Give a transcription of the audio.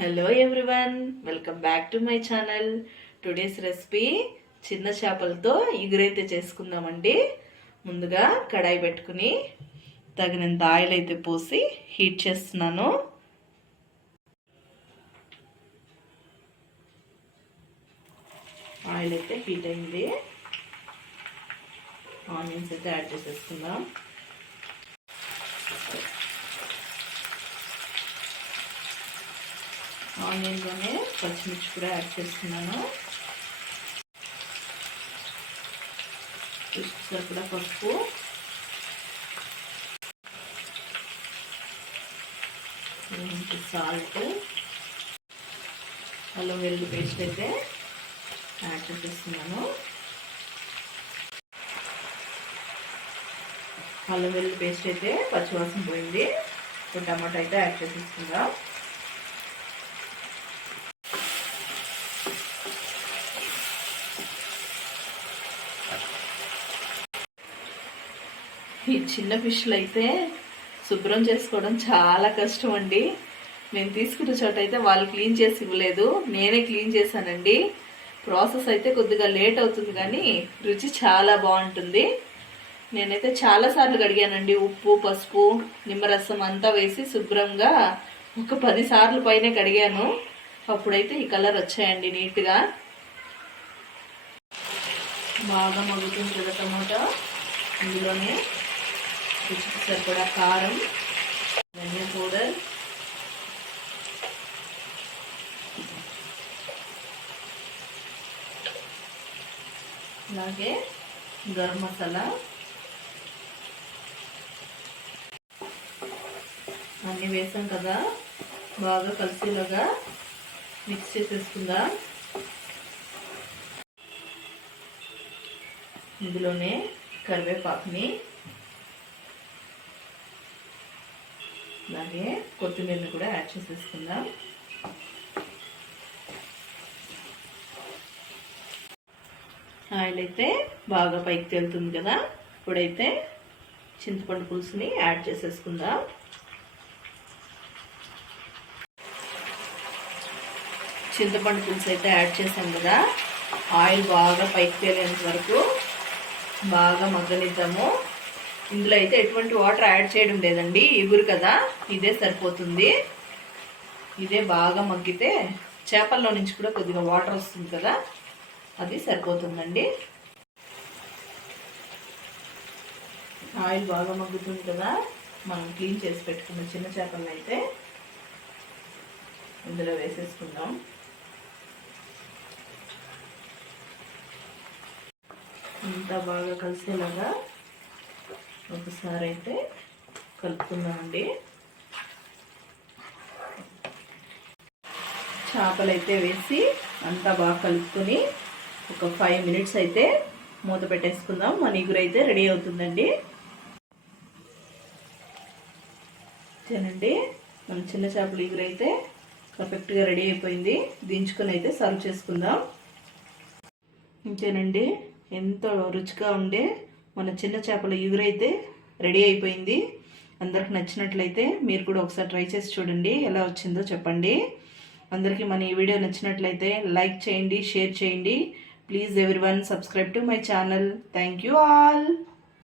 Hello everyone, welcome back to my channel. Today's recipe చిన్న చేపలతో ఇగురైతే చేసుకుందామండి. ముందుగా కడాయి పెట్టుకుని తగినంత ఆయిల్ అయితే పోసి హీట్ చేస్తున్నాను. ఆయిల్ అయితే హీట్ అయింది. ఆనియన్స్ అయితే యాడ్ చేసేసుకుందాం. ఆనియన్లోనే పచ్చిమిర్చి కూడా యాడ్ చేస్తున్నాను. సరిపడా పసుపు, సాల్ట్, అల్లం వెల్లుల్లి పేస్ట్ అయితే యాడ్ చేసేస్తున్నాను. అల్లం వెల్లుల్లి పేస్ట్ అయితే పచ్చివాసన పోయింది. ఇప్పుడు టమాటా అయితే యాడ్ చేసేసుకుందాం. ఈ చిన్న ఫిష్లు అయితే శుభ్రం చేసుకోవడం చాలా కష్టం అండి. నేను తీసుకున్న చోట అయితే వాళ్ళు క్లీన్ చేసి ఇవ్వలేదు, నేనే క్లీన్ చేశానండి. ప్రాసెస్ అయితే కొద్దిగా లేట్ అవుతుంది కానీ రుచి చాలా బాగుంటుంది. నేనైతే చాలాసార్లు కడిగానండి. ఉప్పు, పసుపు, నిమ్మరసం అంతా వేసి శుభ్రంగా ఒక 10 సార్లు పైనే కడిగాను. అప్పుడైతే ఈ కలర్ వచ్చాయండి నీట్గా. బాగా మగ్గుతుంది కదా టమాటా. ఇందులోనే రుచికి సరిపడా కారం, ధనియా పౌడర్, అలాగే గరం మసాలా అన్నీ వేసాం కదా. బాగా కలిసేలాగా మిక్స్ చేసేసుకుందాం. ఇందులోనే కరివేపాకుని, అలాగే కొత్తిమీరని కూడా యాడ్ చేసేసుకుందాం. ఆయిల్ అయితే బాగా పైకి తేలుతుంది కదా. ఇప్పుడైతే చింతపండు పులుసుని యాడ్ చేసేసుకుందాం. చింతపండు పులుసు అయితే యాడ్ చేసాం కదా. ఆయిల్ బాగా పైకి తేలేంత వరకు బాగా మగ్గనిద్దాము. ఇందులో అయితే ఎటువంటి వాటర్ యాడ్ చేయడం లేదండి, ఇగురు కదా, ఇదే సరిపోతుంది. ఇదే బాగా మగ్గితే చేపల్లో నుంచి కూడా కొద్దిగా వాటర్ వస్తుంది కదా, అది సరిపోతుందండి. ఆయిల్ బాగా మగ్గుతుంది కదా. మనం క్లీన్ చేసి పెట్టుకున్న చిన్న చేపలను అయితే ఇందులో వేసేసుకుందాం. అంతా బాగా కలిసేలాగా ఒకసారి అయితే కలుపుకుందామండి. చేపలు అయితే వేసి అంతా బాగా కలుపుకొని ఒక 5 మినిట్స్ అయితే మూత పెట్టేసుకుందాం. మన ఇగురు అయితే రెడీ అవుతుందండి. తినండి, మన చిన్న చేపల ఇగురు అయితే పర్ఫెక్ట్గా రెడీ అయిపోయింది. దించుకొని అయితే సర్వ్ చేసుకుందాం. ఇంతేనండి, ఎంతో రుచిగా ఉండే మన చిన్న చేపల ఇగురైతే రెడీ అయిపోయింది. అందరికి నచ్చినట్లయితే మీరు కూడా ఒకసారి ట్రై చేసి చూడండి, ఎలా వచ్చిందో చెప్పండి. అందరికీ మన ఈ వీడియో నచ్చినట్లయితే లైక్ చేయండి, షేర్ చేయండి. Please everyone subscribe to my channel. Thank you all.